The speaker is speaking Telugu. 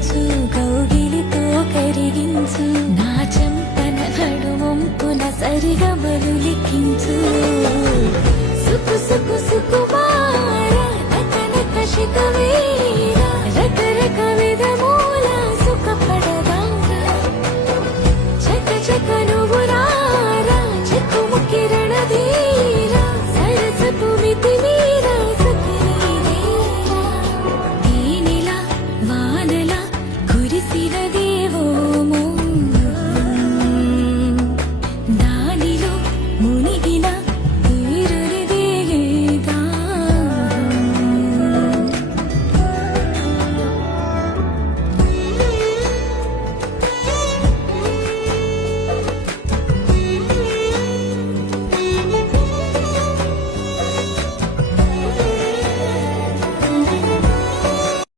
కరిగించు కౌగిలితో కరిగించు నా చెంపన నడుమొంపున సరిగమలు లిఖించు సుకు సుకు సుకుమార నక నక శిఖవే